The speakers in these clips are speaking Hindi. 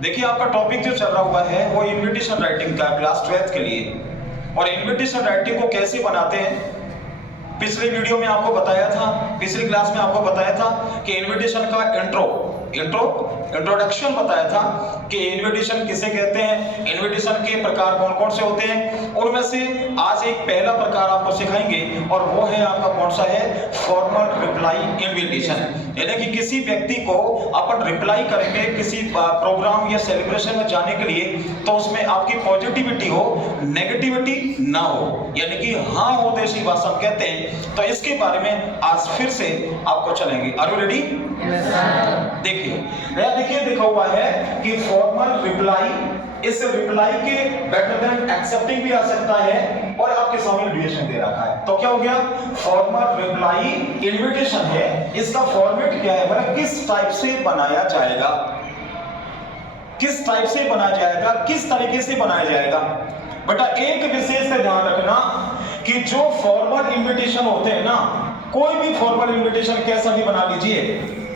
देखिए आपका टॉपिक जो चल रहा हुआ है वो इन्विटेशन राइटिंग का क्लास 12th के लिए। और इन्विटेशन राइटिंग को कैसे बनाते हैं, पिछले वीडियो में आपको बताया था, पिछली क्लास में आपको बताया था कि इन्विटेशन का इंट्रोडक्शन बताया था कि इन्विटेशन किसे कहते हैं, इन्विटेशन के प्रकार कौन कौन से होते हैं। उनमें से आज एक पहला प्रकार आपको सिखाएंगे और वो है आपका कौन सा है, फॉर्मल रिप्लाई इन्विटेशन। यानी कि किसी व्यक्ति को अपन रिप्लाई करेंगे किसी प्रोग्राम या सेलिब्रेशन में जाने के लिए, तो उसमें आपकी पॉजिटिविटी हो, नेगेटिविटी ना हो, यानी कि हाँ हो देशी भाषा कहते हैं। तो इसके बारे में आज फिर से आपको चलेंगे। Are you ready? देखिए लिखा हुआ है कि फॉर्मल रिप्लाई, इस रिप्लाई के बेटर देन एक्सेप्टिंग भी आ सकता है और आपके सामने ड्यूरेशन दे रखा है। तो क्या हो गया, फॉर्मल रिप्लाई इन्विटेशन है। इसका फॉर्मेट क्या है, मतलब किस टाइप से बनाया जाएगा, किस टाइप से बनाया जाएगा, किस तरीके से बनाया जाएगा। बेटा एक विशेष से ध्यान रखना कि जो फॉर्मल इन्विटेशन होते हैं ना, कोई भी फॉर्मल इन्विटेशन कैसा भी बना लीजिए,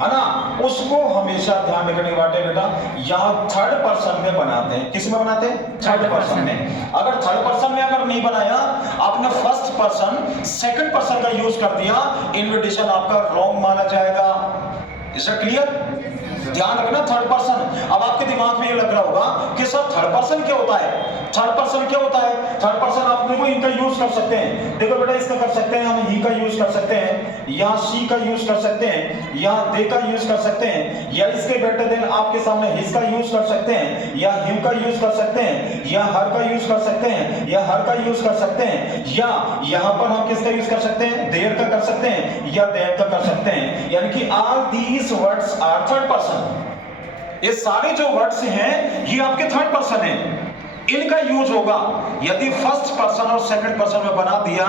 है ना, उसको हमेशा ध्यान रखने वाले बेटा यहाँ थर्ड पर्सन में बनाते हैं। किस में बनाते हैं? थर्ड पर्सन में। अगर थर्ड पर्सन में अगर नहीं बनाया, आपने फर्स्ट पर्सन सेकंड पर्सन का यूज कर दिया, इन्विटेशन आपका रॉन्ग माना जाएगा। Is it clear? ध्यान रखना थर्ड पर्सन। अब आपके दिमाग में ये लग रहा होगा कि सर थर्ड पर्सन क्या होता है, थर्ड पर्सन क्या होता है? थर्ड पर्सन आप देखो इनका यूज कर सकते हैं, देखो बेटा इसका कर सकते हैं, हम ही का यूज कर सकते हैं, या शी का यूज कर सकते हैं, या दे का यूज कर सकते हैं, या इसके बेटर देन आपके सामने हिज का यूज कर सकते हैं, या हिम का यूज कर सकते हैं, या हर का यूज कर सकते हैं, या हर का यूज कर सकते हैं, या यहां पर हम किसका यूज कर सकते हैं, देयर का कर सकते हैं, या देयर का कर सकते हैं। यानी कि all these words are third person. ये सारे जो वर्ड्स हैं ये आपके थर्ड पर्सन हैं, इनका यूज होगा। यदि फर्स्ट पर्सन और सेकंड पर्सन में बना दिया,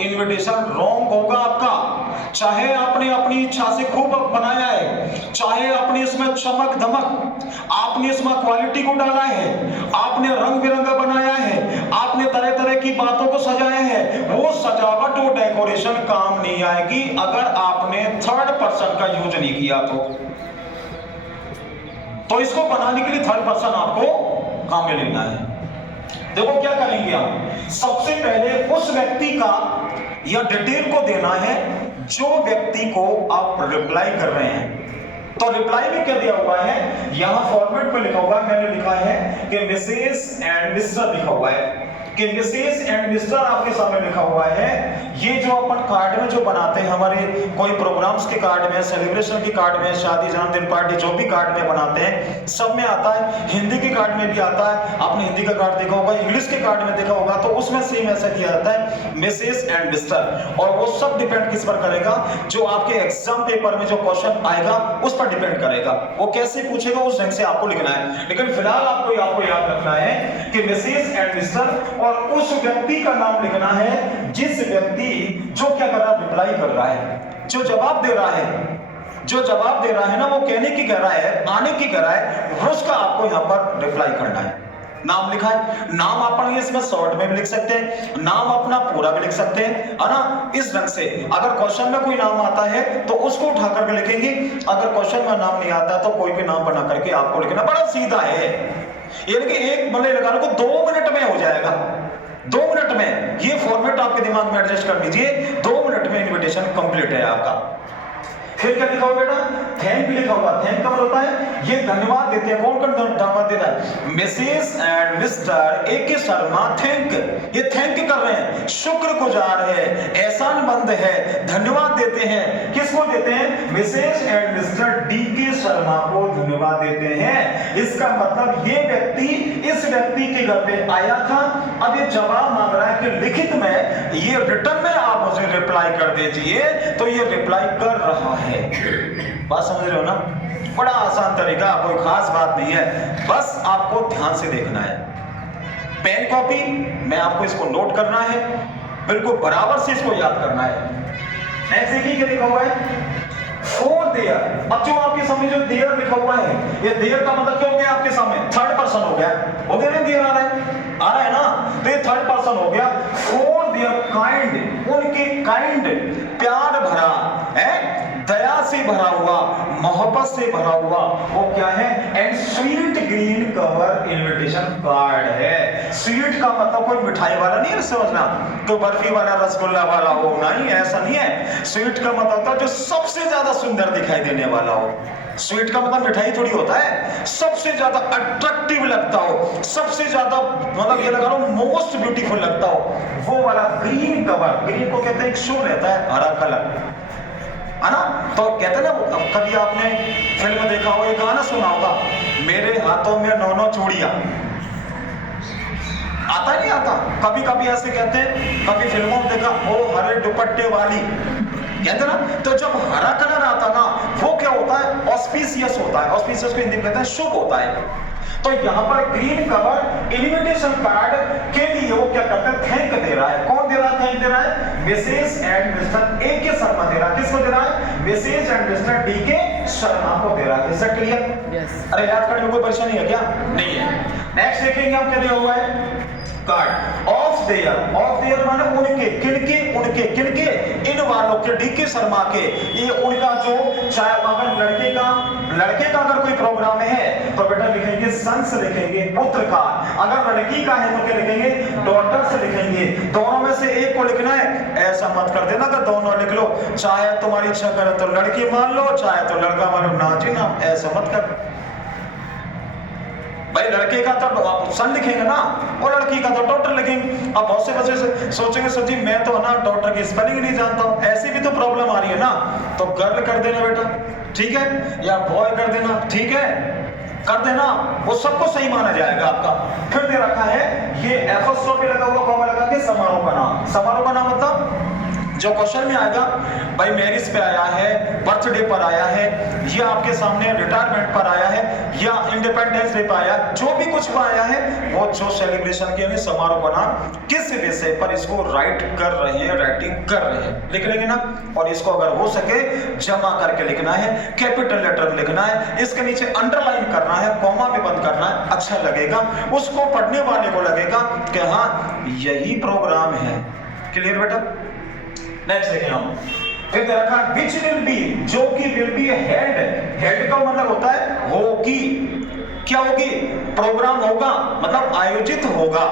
इन्विटेशन रॉन्ग होगा आपका। चाहे आपने अपनी इच्छा से खूब बनाया है, चाहे आपने इसमें चमक धमक, आपने इसमें क्वालिटी को डाला है, आपने रंग बिरंगा बनाया है, आपने तरह तरह की बातों को सजाया है, वो सजावट वो डेकोरेशन काम नहीं आएगी अगर आपने थर्ड पर्सन का यूज नहीं किया। तो इसको बनाने के लिए थर्ड पर्सन आपको काम में लेना है। देखो क्या करेंगे हम, सबसे पहले उस व्यक्ति का या डिटेल को देना है जो व्यक्ति को आप रिप्लाई कर रहे हैं। तो रिप्लाई में क्या दिया हुआ है, यहां फॉर्मेट में लिखा हुआ है, मैंने लिखा है कि मिसेस एंड मिस्टर लिखा हुआ है कि मिसेस एंड मिस्टर आपके सामने लिखा हुआ है। ये जो अपन कार्ड में जो बनाते हैं, हमारे कोई प्रोग्राम्स के कार्ड में, सेलिब्रेशन के कार्ड में, शादी जन्मदिन पार्टी जो भी कार्ड में बनाते हैं, सब में आता है। हिंदी के कार्ड में भी आता है, आपने हिंदी का कार्ड देखा होगा, इंग्लिश के कार्ड में देखा होगा, तो उसमें सेम ऐसा दिया जाता है मिसेस एंड मिस्टर। और वो सब डिपेंड किस पर करेगा, जो आपके एग्जाम पेपर में जो क्वेश्चन आएगा उस पर डिपेंड करेगा, वो कैसे पूछेगा उस ढंग से आपको लिखना है। लेकिन फिलहाल आपको याद रखना है कि मिसेस एंड मिस्टर, और उस व्यक्ति का नाम लिखना है जिस व्यक्ति जो क्या कर रहा है, रिप्लाई कर रहा है, जो जवाब दे रहा है, जो जवाब दे रहा है ना, वो कहने की कह रहा है, आने की कह रहा है, उसका आपको यहां पर रिप्लाई करना है। नाम लिखा है, नाम अपन इसमें शॉर्ट में भी लिख सकते हैं, नाम अपना पूरा भी लिख सकते हैं, है ना, इस ढंग से। अगर क्वेश्चन में कोई नाम आता है तो उसको उठा करके लिखेंगे, अगर क्वेश्चन में नाम नहीं आता तो कोई भी नाम बना करके आपको लिखना। बड़ा सीधा है, यानी कि एक बल्ले लगाने को 2 मिनट में हो जाएगा, 2 मिनट में। ये फॉर्मेट आपके दिमाग में एडजस्ट कर लीजिए, 2 मिनट में इन्विटेशन कंप्लीट है आपका। फिर क्या लिखा हुआ बेटा, थैंक लिखा हुआ। थैंक का मतलब होता है ये धन्यवाद देते हैं। कौन धन्यवाद देता है, Mrs and mister A K Sharma thank, ये थैंक कर रहे हैं, शुक्रगुजार है, एहसानमंद है, धन्यवाद देते हैं। किसको देते हैं, मिसेस एंड मिस्टर डी के शर्मा को धन्यवाद देते हैं। इसका मतलब ये व्यक्ति इस व्यक्ति के घर पे आया था, अब ये जवाब मांग रहा है कि लिखित में, ये रिटर्न में आप मुझे रिप्लाई कर दीजिए, तो ये रिप्लाई कर रहा है। बात समझ रहे हो ना, बड़ा आसान तरीका, कोई खास बात नहीं है, बस आपको ध्यान से देखना है। पेन कॉपी में आपको इसको नोट करना है, बिल्कुल बराबर से इसको याद करना है। ऐसे ही क्या लिखा हुआ है, फॉर देयर। अब जो आपके सामने जो देयर लिखा हुआ है, ये देयर का मतलब क्या हो गया आपके सामने, थर्ड पर्सन हो गया ना, देयर आ रहा है ना, तो ये थर्ड पर्सन हो गया। फॉर देयर काइंड, उनके काइंड, प्यार भरा है, दया से भरा हुआ, मोहब्बत से भरा हुआ, वो क्या है, and sweet green cover invitation card है। स्वीट का मतलब कोई मिठाई वाला नहीं है, समझना, कोई बर्फी वाला रसगुल्ला वाला हो, नहीं, ऐसा नहीं है। स्वीट का मतलब होता है जो सबसे ज्यादा सुंदर दिखाई देने वाला हो। स्वीट का मतलब मिठाई थोड़ी होता है, सबसे ज्यादा अट्रैक्टिव लगता हो, सबसे ज्यादा मतलब ये लगा लो मोस्ट ब्यूटीफुल लगता हो, वो वाला ग्रीन कवर। ग्रीन को कहते हैं एक शुभ रहता है, हरा कलर, है ना। तो कहते हैं ना, कभी आपने फिल्म देखा हो, एक गाना सुना होगा, मेरे हाथों में 9 चूड़ियां, आता नहीं आता? कभी कभी ऐसे कहते हैं, कभी फिल्मों में देखा, ओ हरे दुपट्टे वाली, कहते ना। तो जब हरा कलर आता ना, वो क्या होता है? ऑस्पिशियस होता है। ऑस्पिशियस को हिंदी में कहते हैं शुभ होता है। तो यहाँ पर ग्रीन कवर इनविटेशन कार्ड के लिए वो क्या करते हैं? थैंक दे रहा है। कौन दे रहा है? थैंक दे रहा है Mrs and mister A K Sharma दे रहा है। किसको दे रहा है? मिसेस एंड मिस्टर डी के शर्मा को दे रहा है। इसका क्लियर? यस। अरे याद करने में कोई परेशानी है क्या? नहीं है। नेक्स्ट देखेंगे हम क्या दिया हुआ है card. Of their, of their माने उनके, किनके? उनके, किनके? इन वालों के, डी के शर्मा के। ये उनका जो, चाहे अगर लड़के का अगर कोई प्रोग्राम है तो बेटा लिखेंगे सन्स, लिखेंगे पुत्र का। अगर लड़की का है तो क्या लिखेंगे? डॉटर्स लिखेंगे। दोनों में से एक को लिखना है, ऐसा मत कर देना कि दोनों लिख लो। चाहे तुम्हारी इच्छा करे तो लड़की मान लो, चाहे तो लड़का मान लो, ना जी ना, ऐसा मत कर भाई। लड़के का तो आप सन लिखेंगे ना, और लड़की का तो डॉटर लिखेंगे। अब बहुत से बच्चे से सोचेंगे सर जी मैं तो ना डॉटर की स्पेलिंग नहीं जानता हूं, ऐसी भी तो प्रॉब्लम आ रही है ना, तो गर्ल कर देना बेटा, ठीक है, या बॉय कर देना, ठीक है, कर देना, वो सबको सही माना जाएगा आपका। फिर दे रखा है ये एपोस्ट्रोफी लगा हुआ, कॉमा लगा के समारोह का नाम। समारोह का नाम मतलब जो क्वेश्चन में आएगा, भाई मैरिज पे आया है, बर्थडे पर आया है, या आपके सामने रिटायरमेंट पर आया है, या इंडिपेंडेंस डे पर आया, जो भी कुछ पर आया है, वो जो सेलिब्रेशन के समारोह का नाम, किस विषय पर इसको राइट कर रहे हैं, राइटिंग कर रहे हैं, लिख लेंगे ना। और इसको अगर हो सके जमा करके लिखना है, कैपिटल लेटर लिखना है, इसके नीचे अंडरलाइन करना है, कॉमा भी बंद करना है, अच्छा लगेगा, उसको पढ़ने वाले को लगेगा कि हाँ यही प्रोग्राम है। क्लियर बेटा? नेक्स्ट देखें हम, फिर दे रखा विच विल बी, जो कि विल बी हेड। हेड का मतलब होता है होगी, क्या होगी? प्रोग्राम होगा, मतलब आयोजित होगा।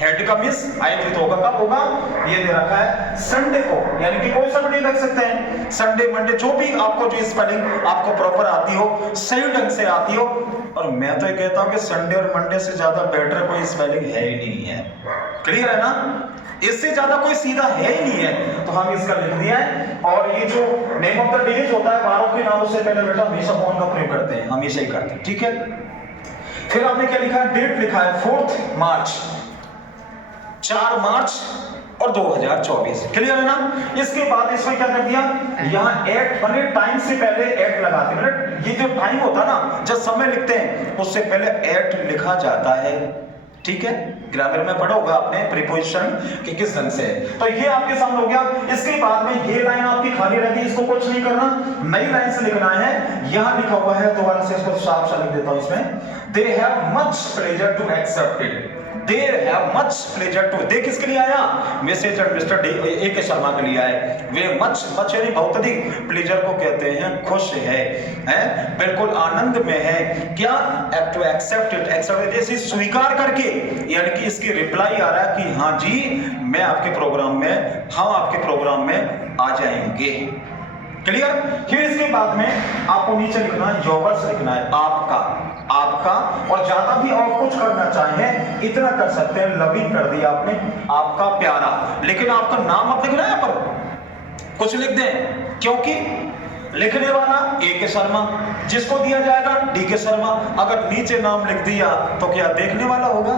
हेड का मींस आयोजित होगा, कब होगा? ये दे रखा है संडे को, यानी कि कोई सा भी रख सकते हैं, संडे मंडे, जो भी आपको, जो स्पेलिंग आपको प्रॉपर आती हो, सही ढंग से आती हो। और मैं तो ये कहता हूं कि संडे और मंडे से ज्यादा बेटर कोई स्पेलिंग है ही नहीं है। क्लियर है ना? इससे ज्यादा कोई सीधा है ही नहीं है, तो हम इसका लिख दिया है। और ये जो नेम ऑफ द डेज होता है, वारों के नामों से पहले बेटा हमेशा कौन का प्रयोग करते हैं? हमेशा ही करते हैं, ठीक है। फिर आपने क्या लिखा है? डेट लिखा है 4 मार्च, 4 मार्च और 2024। क्लियर है ना? इसके बाद इसमें क्या कर दिया, यहाँ एट बने, टाइम से पहले एट लगाते हैं। ये जो टाइम होता है ना, जब समय लिखते हैं उससे पहले एट लिखा जाता है, ठीक है। ग्रामर में पढ़ा होगा आपने प्रीपोजिशन कि किस ढंग से। तो ये आपके सामने हो गया। इसके बाद में ये लाइन आपकी खाली रहेगी, इसको कुछ नहीं करना, नई लाइन से लिखना है। यहां लिखा हुआ है, दोबारा से इसको साफ साफ लिख देता हूं इसमें, they have much pleasure to accept it. They have much pleasure to, they किसके लिए आया? Mrs and Mr D A K Sharma के लिए आए। वे मच यानी बहुत अधिक, प्लेजर को कहते हैं खुश है, बिल्कुल आनंद में है। क्या? टू एक्सेप्ट इट, एक्सेप्ट जैसे स्वीकार करके, यानी कि इसकी रिप्लाई आ रहा है कि हाँ जी मैं आपके प्रोग्राम में, हम आपके प्रोग्राम में आ जाएंगे। क्लियर? फिर इसके बाद में आपको नीचे लिखना है, योर्स लिखना है, आपका, आपका। और ज्यादा भी और कुछ करना चाहें इतना कर सकते हैं, लविंग कर दिया आपने, आपका प्यारा। लेकिन आपका नाम मत लिखना है, यहाँ पर कुछ लिख दें, क्योंकि लिखने वाला ए के शर्मा, जिसको दिया जाएगा डी के शर्मा। अगर नीचे नाम लिख दिया तो क्या देखने वाला होगा?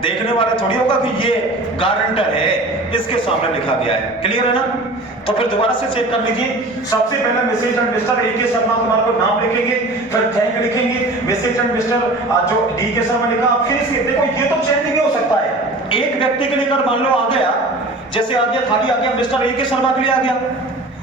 देखने वाला थोड़ी होगा कि ये गारंटर है, इसके सामने लिखा गया है। क्लियर है ना? तो फिर दोबारा से चेक कर लीजिए। सबसे पहले Mrs and mister A K Sharma Kumar को नाम लिखेंगे, फिर थैंक लिखेंगे, मिसेज एंड मिस्टर जो डी के शर्मा लिखा, फिर इसके देखो ये तो चेंज भी हो सकता है। एक व्यक्ति के लिए अगर मान लो आ गया, जैसे आ गया खाली आ गया मिस्टर ए के शर्मा के लिए आ गया,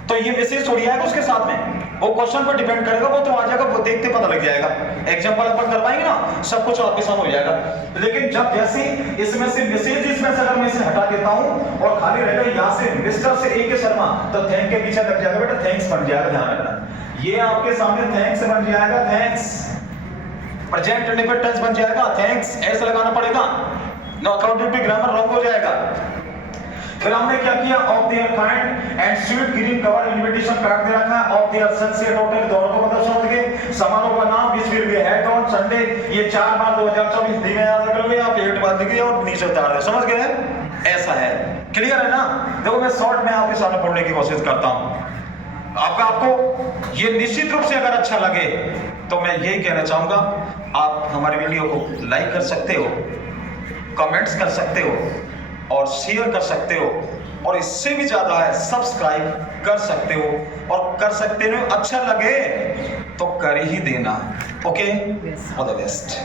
तो ये मैसेज थोड़ी आएगा उसके साथ में, वो क्वेश्चन पर डिपेंड करेगा, वो तो आ जाएगा, वो देखते पता लग जाएगा। एग्जांपल अपन करवाएंगे ना, सब कुछ आपके सामने हो जाएगा। लेकिन जब जैसे इसमें से मैसेज, इसमें से अगर मैं इसे हटा देता हूं और खाली रहेगा यहां से मिस्टर से ए के शर्मा, तो थैंक के पीछे लग जाएगा बेटा, थैंक्स बन जाएगा, ध्यान रखना। ये आपके सामने थैंक्स बन जाएगा, थैंक्स। पर प्रेजेंट इंडेफिनिट टेंस बन जाएगा थैंक्स ऐसे लगाना पड़ेगा, नो अकाउंटेबिलिटी ग्रामर रॉन्ग हो जाएगा। फिर हमने क्या किया, of their kind and sweet green cover invitation card दे रखा है, ऑफ देयर सनसेट होटल, दोनों को मतलब समझ गए। समारोह का नाम which will be held on Sunday, ये 4 बार 2024 धीमे याद करोगे आप, 8 बार लिखिए और नीचे उतार दे, समझ गए? ऐसा है, क्लियर है ना? देखो मैं शॉर्ट में आपके सामने पढ़ने की कोशिश करता हूं। आपको ये निश्चित रूप से अगर अच्छा लगे तो मैं यही कहना चाहूंगा, आप हमारे वीडियो को लाइक कर सकते हो, कमेंट्स कर सकते हो और शेयर कर सकते हो, और इससे भी ज्यादा है सब्सक्राइब कर सकते हो, और कर सकते हो अच्छा लगे तो कर ही देना। Okay, all the best.